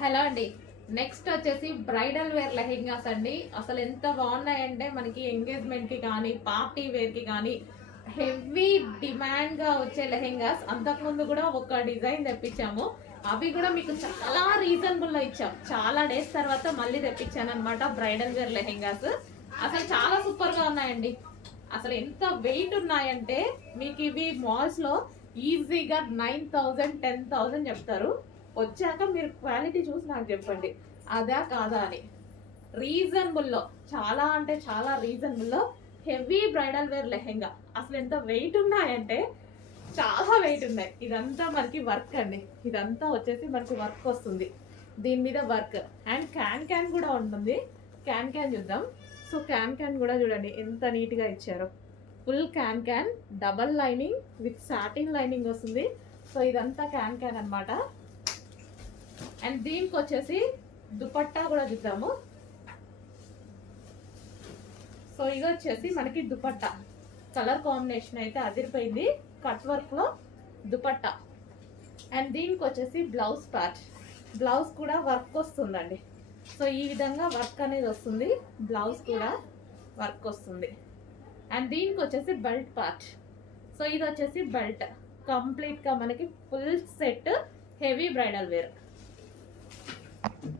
Hello అండి. Next వచ్చేసి bridal wear lehengas అండి. అసలు ఎంత బాగున్నాయంటే మనకి ఎంగేజ్మెంట్ కి కానీ పార్టీ వేర్ కి కానీ హెవీ డిమాండ్ గా వచ్చే లెహెంగాస్. అంతకుముందు కూడా ఒక డిజైన్ తెప్పించాము, అవి కూడా మీకు చాలా రీజనబుల్ లో ఇచ్చాం. చాలా డేస్ తర్వాత మళ్ళీ తెప్పించాను అనమాట బ్రైడల్ వేర్ లెహెంగాస్. అసలు చాలా సూపర్ గా ఉన్నాయండి. అసలు ఎంత వెయిట్ ఉన్నాయంటే మీకు ఇవి మాల్స్ లో ఈజీగా 9,000 10,000 చెప్తారు. వచ్చాక మీరు క్వాలిటీ చూసి నాకు చెప్పండి అదా కాదా అని. రీజనబుల్లో, చాలా అంటే చాలా రీజనబుల్లో హెవీ బ్రైడల్ వేర్ లెహెంగా. అసలు ఎంత వెయిట్ ఉన్నాయంటే చాలా వెయిట్ ఉన్నాయి. ఇదంతా మనకి వర్క్ అండి. ఇదంతా వచ్చేసి మనకి వర్క్ వస్తుంది, దీని మీద వర్క్. అండ్ క్యాన్ కూడా ఉంటుంది. క్యాన్ చూద్దాం. సో క్యాన్ కూడా చూడండి ఎంత నీట్గా ఇచ్చారో. Full can double lining with satin lining వస్తుంది. సో ఇదంతా క్యాన్ అన్నమాట. అండ్ దీనికి వచ్చేసి దుపట్టా కూడా చూద్దాము. సో ఇది వచ్చేసి మనకి దుపట్టా కలర్ కాంబినేషన్ అయితే అదిరిపోయింది. కట్ వర్క్ లో దుపట్టా. అండ్ దీనికి వచ్చేసి బ్లౌజ్ పార్ట్. బ్లౌజ్ కూడా వర్క్ వస్తుందండి. సో ఈ విధంగా వర్క్ అనేది వస్తుంది. బ్లౌజ్ కూడా వర్క్ వస్తుంది. అండ్ దీనికి వచ్చేసి బెల్ట్ పార్ట్. సో ఇది వచ్చేసి బెల్ట్. కంప్లీట్ గా మనకి full set heavy bridal wear.